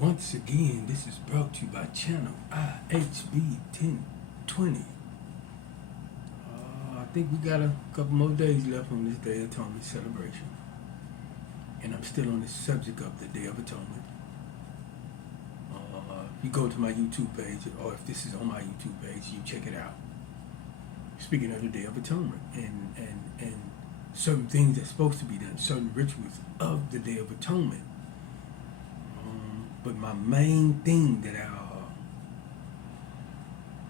Once again, this is brought to you by channel IHB 1020. I think we got a couple more days left on this Day of Atonement celebration. And I'm still on the subject of the Day of Atonement. If you go to my YouTube page, or if this is on my YouTube page, you check it out. Speaking of the Day of Atonement and certain things that's supposed to be done, certain rituals of the Day of Atonement. But my main thing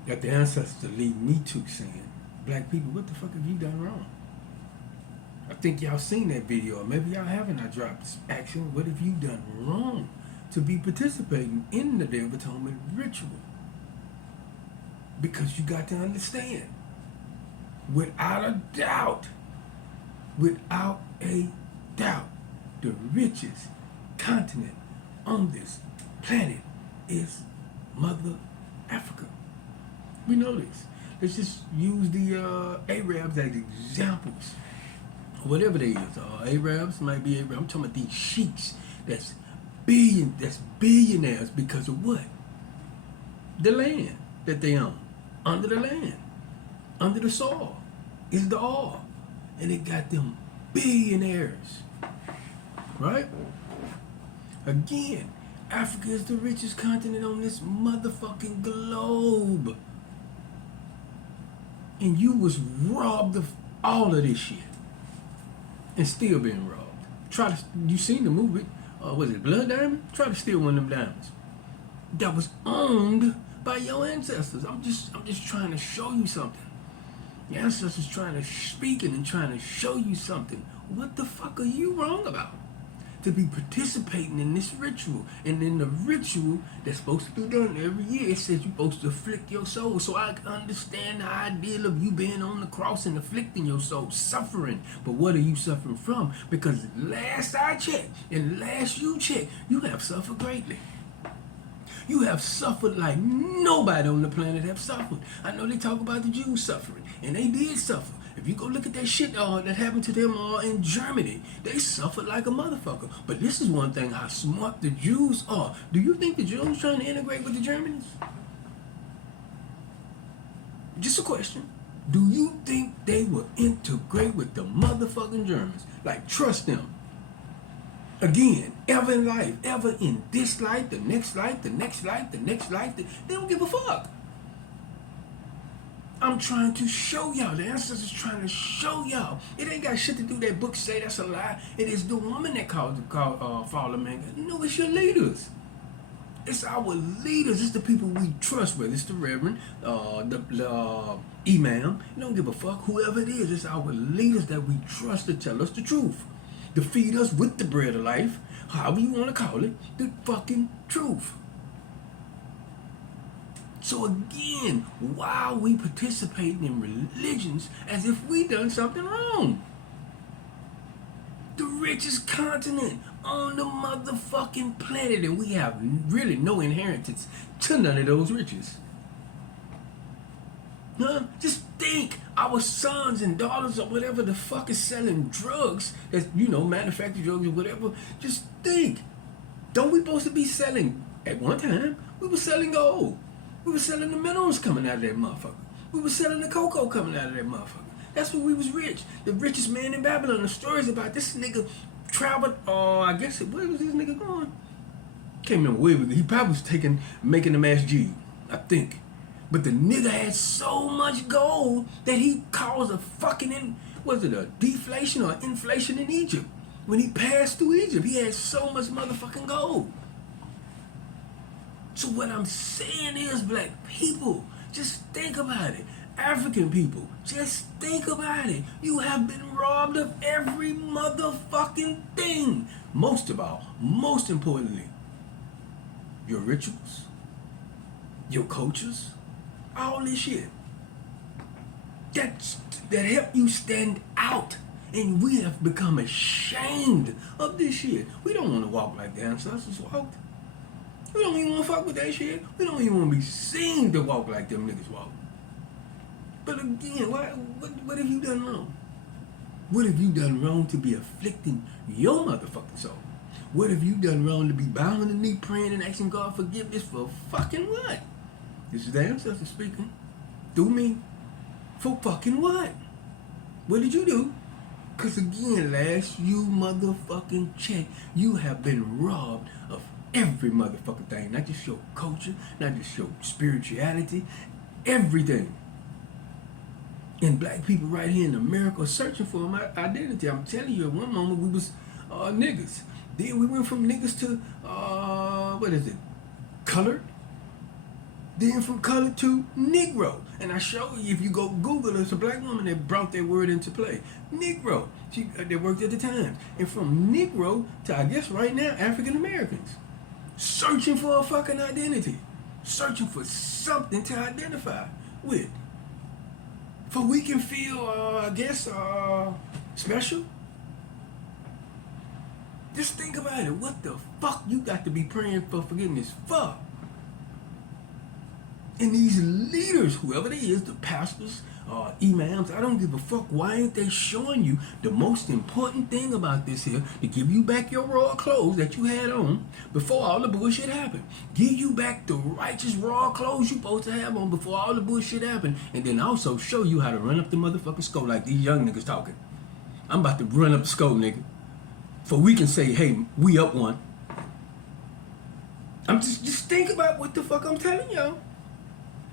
that the ancestors lead me to saying, black people, what the fuck have you done wrong? I think y'all seen that video, or maybe y'all haven't. I dropped this action. What have you done wrong to be participating in the Day of Atonement ritual? Because you got to understand, without a doubt, the richest continent on this planet is Mother Africa. We know this. Let's just use the Arabs as examples. Whatever they is. Arabs might be Arabs. I'm talking about these sheiks that's billionaires because of what? The land that they own. Under the land. Under the soil is the oil. And it got them billionaires. Right? Again, Africa is the richest continent on this motherfucking globe. And you was robbed of all of this shit. And still being robbed. You seen the movie, was it Blood Diamond? Try to steal one of them diamonds. That was owned by your ancestors. I'm just trying to show you something. Your ancestors trying to speak and trying to show you something. What the fuck are you wrong about? To be participating in this ritual. And in the ritual that's supposed to be done every year, it says you're supposed to afflict your soul. So I understand the ideal of you being on the cross and afflicting your soul, suffering. But what are you suffering from? Because last I checked, and last you checked, you have suffered greatly. You have suffered like nobody on the planet have suffered. I know they talk about the Jews suffering, and they did suffer. If you go look at that shit that happened to them in Germany, they suffered like a motherfucker. But this is one thing, how smart the Jews are. Do you think the Jews trying to integrate with the Germans? Just a question. Do you think they will integrate with the motherfucking Germans? Like, trust them. Again, ever in life, ever in this life, the next life, the next life, the next life, they don't give a fuck. I'm trying to show y'all. The ancestors trying to show y'all. It ain't got shit to do that book say that's a lie. It is the woman that called fallen man. No, it's your leaders. It's our leaders. It's the people we trust with. It's the reverend, the imam. You don't give a fuck. Whoever it is, it's our leaders that we trust to tell us the truth. To feed us with the bread of life. However you want to call it. The fucking truth. So again, why are we participating in religions as if we done something wrong? The richest continent on the motherfucking planet, and we have really no inheritance to none of those riches. Huh? Just think, our sons and daughters or whatever the fuck is selling drugs, that's, manufactured drugs or whatever. Just think, don't we supposed to be selling, at one time, we were selling gold. We were selling the minerals coming out of that motherfucker. We were selling the cocoa coming out of that motherfucker. That's when we was rich. The richest man in Babylon. The stories about this nigga traveled, where was this nigga going? Can't remember where he probably was making the Mass G, I think. But the nigga had so much gold that he caused a fucking, was it a deflation or inflation in Egypt? When he passed through Egypt, he had so much motherfucking gold. So what I'm saying is, black people, just think about it. African people, just think about it. You have been robbed of every motherfucking thing. Most of all, most importantly, your rituals, your cultures, all this shit. That help you stand out. And we have become ashamed of this shit. We don't want to walk like the ancestors walked. We don't even want to fuck with that shit. We don't even want to be seen to walk like them niggas walk. But again, what have you done wrong? What have you done wrong to be afflicting your motherfucking soul? What have you done wrong to be bowing the knee, praying and asking God forgiveness for fucking what? This is the ancestor speaking. Through me. For fucking what? What did you do? Because again, last you motherfucking check, you have been robbed of every motherfucking thing. Not just your culture, not just your spirituality, everything. And black people right here in America are searching for my identity. I'm telling you, at one moment we was niggas. Then we went from niggas to, colored? Then from colored to Negro. And I show you, if you go Google, it's a black woman that brought that word into play. Negro. They worked at the Times. And from Negro to, I guess right now, African Americans. Searching for a fucking identity. Searching for something to identify with. For we can feel, special. Just think about it. What the fuck you got to be praying for forgiveness for? And these leaders, whoever they is, the pastors, imams, I don't give a fuck. Why ain't they showing you the most important thing about this here? To give you back your royal clothes that you had on before all the bullshit happened. Give you back the righteous royal clothes you supposed to have on before all the bullshit happened. And then also show you how to run up the motherfucking skull like these young niggas talking. I'm about to run up the skull, nigga. For we can say, hey, we up one. I'm just think about what the fuck I'm telling y'all.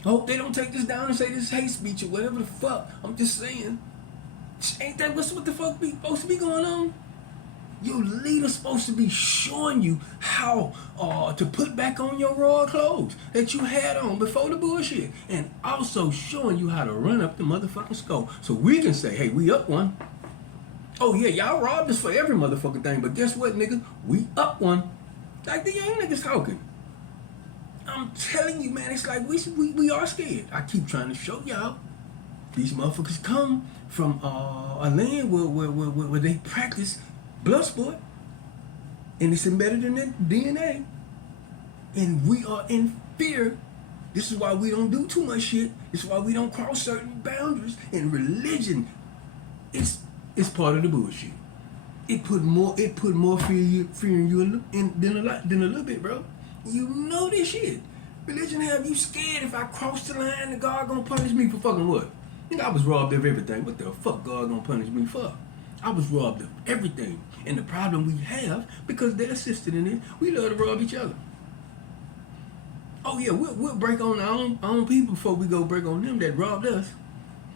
I hope they don't take this down and say this is hate speech or whatever the fuck. I'm just saying. Ain't that what the fuck be supposed to be going on? Your leader's supposed to be showing you how to put back on your royal clothes that you had on before the bullshit. And also showing you how to run up the motherfucking skull. So we can say, hey, we up one. Oh yeah, y'all robbed us for every motherfucking thing. But guess what, nigga? We up one. Like the young niggas talking. I'm telling you, man, it's like we are scared. I keep trying to show y'all. These motherfuckers come from a land where they practice blood sport. And it's embedded in their DNA. And we are in fear. This is why we don't do too much shit. This is why we don't cross certain boundaries. And religion is part of the bullshit. It put more fear in you than a little bit, bro. You know this shit. Religion have you scared if I cross the line and God gonna punish me for fucking what? I was robbed of everything. What the fuck God gonna punish me for? I was robbed of everything. And the problem we have, because they're assisted in it, we love to rob each other. Oh yeah, we'll break on our own people before we go break on them that robbed us.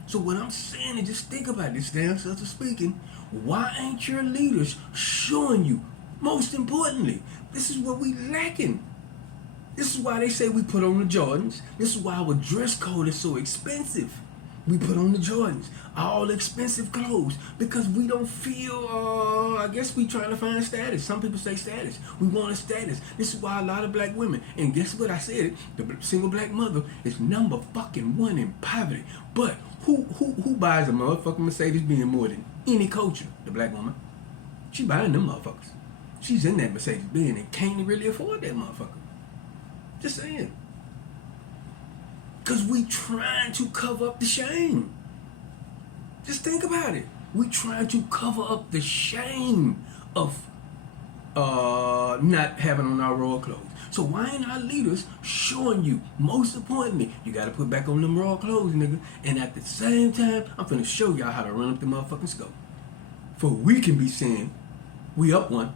So what I'm saying is just think about this, damn sister speaking. Why ain't your leaders showing you? Most importantly, this is what we lacking. This is why they say we put on the Jordans. This is why our dress code is so expensive. We put on the Jordans, all expensive clothes, because we don't feel, I guess we trying to find status. Some people say status. We want a status. This is why a lot of black women, and guess what, I said it, the single black mother is number fucking one in poverty. But who buys a motherfucking Mercedes Benz more than any culture? The black woman. She buying them motherfuckers. She's in that Mercedes Benz and can't really afford that motherfucker. Just saying. Because we trying to cover up the shame. Just think about it. We trying to cover up the shame of not having on our royal clothes. So why ain't our leaders showing you, most importantly, you got to put back on them royal clothes, nigga. And at the same time, I'm finna show y'all how to run up the motherfucking skull. For we can be saying, we up one.